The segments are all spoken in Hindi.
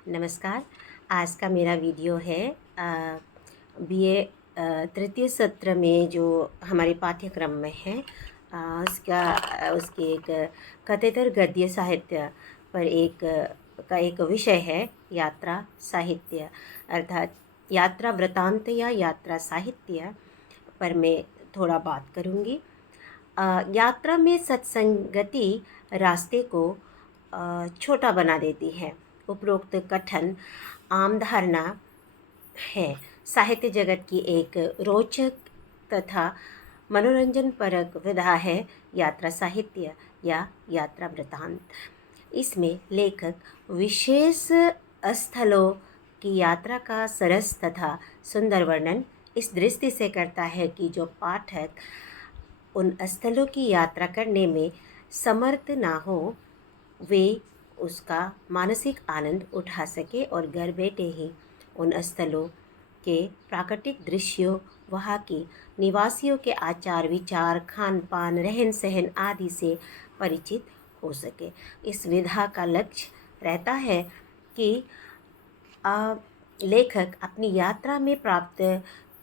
नमस्कार। आज का मेरा वीडियो है बीए तृतीय सत्र में जो हमारे पाठ्यक्रम में है, उसके एक कथेतर गद्य साहित्य पर एक विषय है यात्रा साहित्य, अर्थात यात्रा वृतांत या यात्रा साहित्य पर मैं थोड़ा बात करूँगी। यात्रा में सत्संगति रास्ते को छोटा बना देती है। उपरोक्त कथन आम धारणा है। साहित्य जगत की एक रोचक तथा मनोरंजन परक विधा है यात्रा साहित्य या यात्रा वृतांत। इसमें लेखक विशेष स्थलों की यात्रा का सरस तथा सुंदर वर्णन इस दृष्टि से करता है कि जो पाठक उन स्थलों की यात्रा करने में समर्थ ना हो, वे उसका मानसिक आनंद उठा सके और घर बैठे ही उन स्थलों के प्राकृतिक दृश्यों, वहाँ के निवासियों के आचार विचार, खान पान, रहन सहन आदि से परिचित हो सके। इस विधा का लक्ष्य रहता है कि लेखक अपनी यात्रा में प्राप्त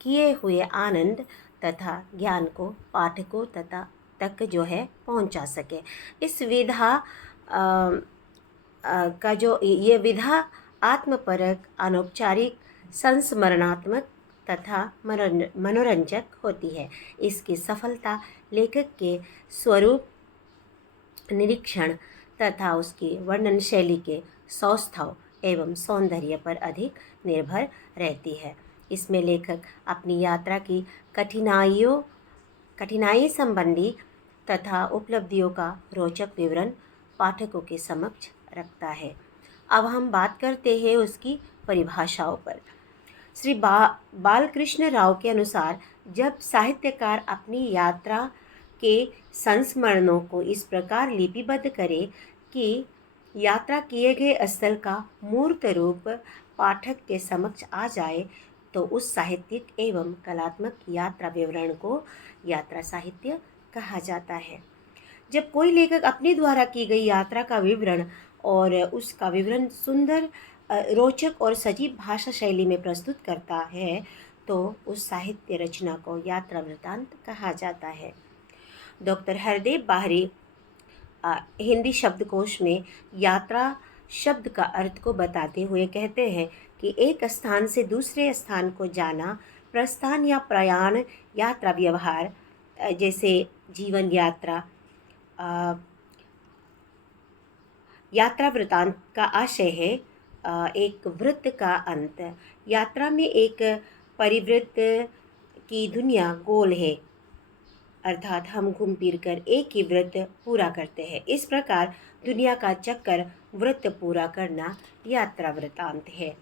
किए हुए आनंद तथा ज्ञान को पाठकों तक जो है पहुंचा सके। इस विधा का जो ये विधा आत्मपरक, अनौपचारिक, संस्मरणात्मक तथा मनोरंजक होती है। इसकी सफलता लेखक के स्वरूप, निरीक्षण तथा उसकी वर्णन शैली के सौष्ठव एवं सौंदर्य पर अधिक निर्भर रहती है। इसमें लेखक अपनी यात्रा की कठिनाई संबंधी तथा उपलब्धियों का रोचक विवरण पाठकों के समक्ष रखता है। अब हम बात करते हैं उसकी परिभाषाओं पर। श्री बालकृष्ण राव के अनुसार, जब साहित्यकार अपनी यात्रा के संस्मरणों को इस प्रकार लिपिबद्ध करे कि यात्रा किए गए स्थल का मूर्त रूप पाठक के समक्ष आ जाए, तो उस साहित्यिक एवं कलात्मक यात्रा विवरण को यात्रा साहित्य कहा जाता है। जब कोई लेखक अपने द्वारा की गई यात्रा का विवरण और उसका विवरण सुंदर, रोचक और सजीव भाषा शैली में प्रस्तुत करता है, तो उस साहित्य रचना को यात्रा वृतांत कहा जाता है। डॉक्टर हरदेव बाहरी हिंदी शब्दकोश में यात्रा शब्द का अर्थ को बताते हुए कहते हैं कि एक स्थान से दूसरे स्थान को जाना, प्रस्थान या प्रयाण, यात्रा व्यवहार जैसे जीवन यात्रा। यात्रा वृतांत का आशय है एक वृत्त का अंत। यात्रा में एक परिवृत्त की दुनिया गोल है, अर्थात हम घूम फिर कर एक ही वृत्त पूरा करते हैं। इस प्रकार दुनिया का चक्कर वृत्त पूरा करना यात्रा वृतांत है,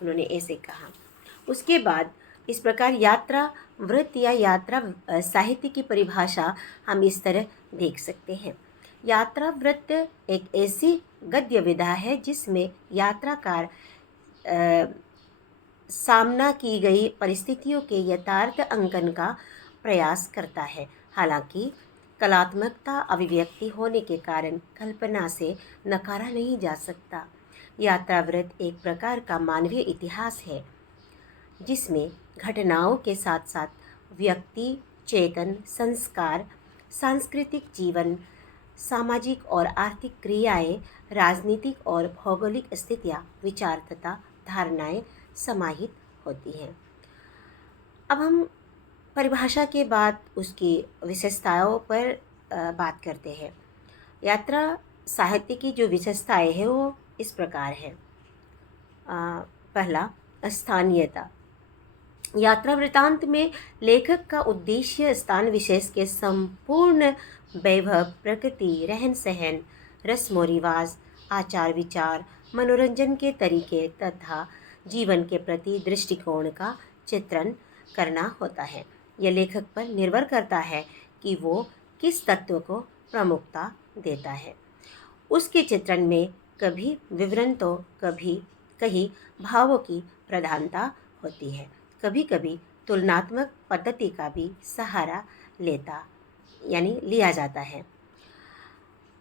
उन्होंने ऐसे कहा। उसके बाद इस प्रकार यात्रा वृत्त या यात्रा साहित्य की परिभाषा हम इस तरह देख सकते हैं। यात्रा वृत्त एक ऐसी गद्य विधा है जिसमें यात्राकार सामना की गई परिस्थितियों के यथार्थ अंकन का प्रयास करता है। हालांकि कलात्मकता अभिव्यक्ति होने के कारण कल्पना से नकारा नहीं जा सकता। यात्रा वृत्त एक प्रकार का मानवीय इतिहास है जिसमें घटनाओं के साथ साथ व्यक्ति, चेतन, संस्कार, सांस्कृतिक जीवन, सामाजिक और आर्थिक क्रियाएं, राजनीतिक और भौगोलिक स्थितियां, विचार तथा धारणाएं समाहित होती हैं। अब हम परिभाषा के बाद उसकी विशेषताओं पर बात करते हैं। यात्रा साहित्य की जो विशेषताएं हैं वो इस प्रकार है। पहला, स्थानीयता। यात्रा वृतांत में लेखक का उद्देश्य स्थान विशेष के संपूर्ण वैभव, प्रकृति, रहन सहन, रस्म रिवाज, आचार विचार, मनोरंजन के तरीके तथा जीवन के प्रति दृष्टिकोण का चित्रण करना होता है। यह लेखक पर निर्भर करता है कि वो किस तत्व को प्रमुखता देता है। उसके चित्रण में कभी विवरण तो कहीं भावों की प्रधानता होती है। कभी कभी तुलनात्मक पद्धति का भी सहारा लिया जाता है।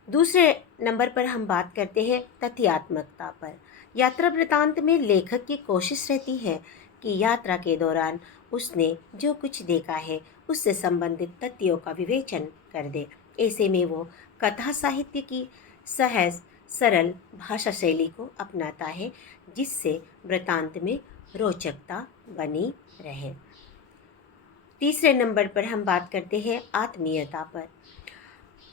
दूसरे नंबर पर हम बात करते हैं तथ्यात्मकता पर। यात्रा वृतांत में लेखक की कोशिश रहती है कि यात्रा के दौरान उसने जो कुछ देखा है उससे संबंधित तथ्यों का विवेचन कर दे। ऐसे में वो कथा साहित्य की सहज सरल भाषा शैली को अपनाता है, जिससे वृतांत में रोचकता बनी रहे। तीसरे नंबर पर हम बात करते हैं आत्मीयता पर।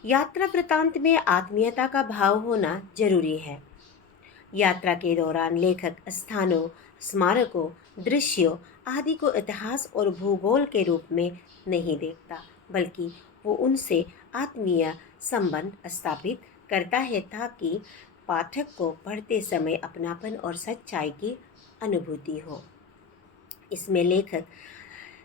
यात्रा वृतांत में आत्मीयता का भाव होना जरूरी है। यात्रा के दौरान लेखक स्थानों, स्मारकों, दृश्यों आदि को इतिहास और भूगोल के रूप में नहीं देखता, बल्कि वो उनसे आत्मीय संबंध स्थापित करता है ताकि पाठक को पढ़ते समय अपनापन और सच्चाई की अनुभूति हो। इसमें लेखक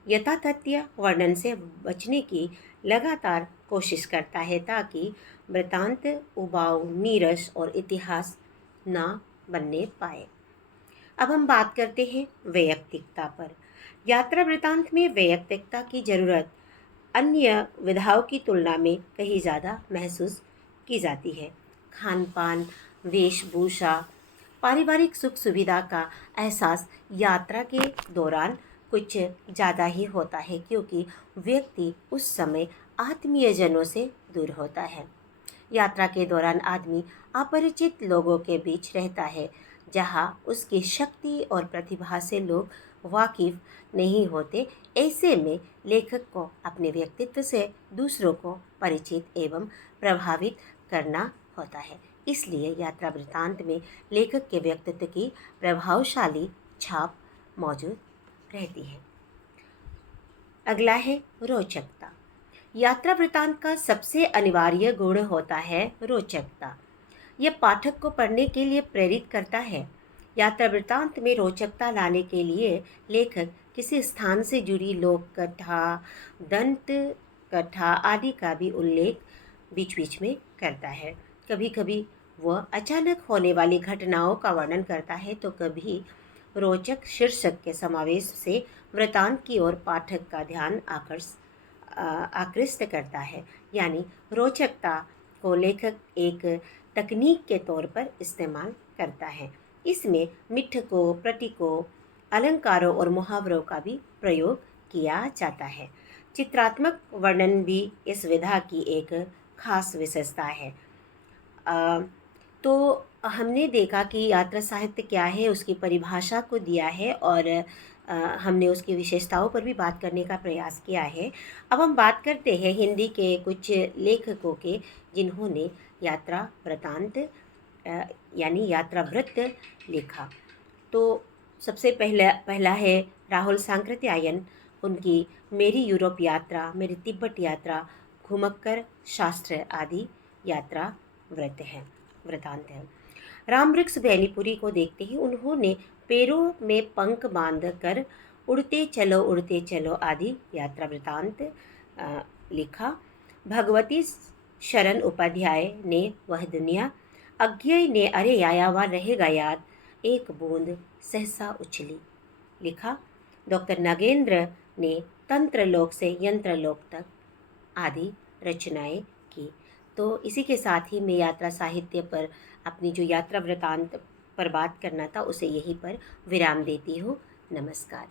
यथातथ्य वर्णन से बचने की लगातार कोशिश करता है ताकि वृतांत उबाऊ, नीरस और इतिहास ना बनने पाए। अब हम बात करते हैं वैयक्तिकता पर। यात्रा वृतांत में वैयक्तिकता की जरूरत अन्य विधाओं की तुलना में कहीं ज़्यादा महसूस की जाती है। खान पान, वेशभूषा, पारिवारिक सुख सुविधा का एहसास यात्रा के दौरान कुछ ज़्यादा ही होता है, क्योंकि व्यक्ति उस समय आत्मीयजनों से दूर होता है। यात्रा के दौरान आदमी अपरिचित लोगों के बीच रहता है, जहाँ उसकी शक्ति और प्रतिभा से लोग वाकिफ नहीं होते। ऐसे में लेखक को अपने व्यक्तित्व से दूसरों को परिचित एवं प्रभावित करना होता है। इसलिए यात्रा वृत्तांत में लेखक के व्यक्तित्व की प्रभावशाली छाप मौजूद रहती है। अगला है रोचकता। यात्रा वृत्तांत का सबसे अनिवार्य गुण होता है रोचकता। यह पाठक को पढ़ने के लिए प्रेरित करता है। यात्रा वृत्तांत में रोचकता लाने के लिए लेखक किसी स्थान से जुड़ी लोक कथा, दंत कथा आदि का भी उल्लेख बीच बीच में करता है। कभी कभी वह अचानक होने वाली घटनाओं का वर्णन करता है, तो कभी रोचक शीर्षक के समावेश से वृत्तांत की ओर पाठक का ध्यान आकृष्ट करता है। यानी रोचकता को लेखक एक तकनीक के तौर पर इस्तेमाल करता है। इसमें मिठकों, प्रतीकों, अलंकारों और मुहावरों का भी प्रयोग किया जाता है। चित्रात्मक वर्णन भी इस विधा की एक खास विशेषता है। तो हमने देखा कि यात्रा साहित्य क्या है, उसकी परिभाषा को दिया है, और हमने उसकी विशेषताओं पर भी बात करने का प्रयास किया है। अब हम बात करते हैं हिंदी के कुछ लेखकों के जिन्होंने यात्रा वृत्तांत यानी यात्रा वृत्त लिखा। तो सबसे पहला है राहुल सांकृत्यायन। उनकी मेरी यूरोप यात्रा, मेरी तिब्बत यात्रा, घुमक्कर शास्त्र आदि यात्रा वृत्तांत है। रामवृक्ष बैनीपुरी को देखते ही उन्होंने पैरों में पंख बांध कर उड़ते चलो आदि यात्रा वृत्तांत लिखा। भगवती शरण उपाध्याय ने वह दुनिया, अज्ञेय ने अरे यायावार रहेगा याद, एक बूंद सहसा उछली लिखा। डॉक्टर नागेंद्र ने तंत्रलोक से यंत्रलोक तक आदि रचनाएं की। तो इसी के साथ ही मैं यात्रा साहित्य पर अपनी जो यात्रा वृत्तांत पर बात करना था उसे यहीं पर विराम देती हूँ। नमस्कार।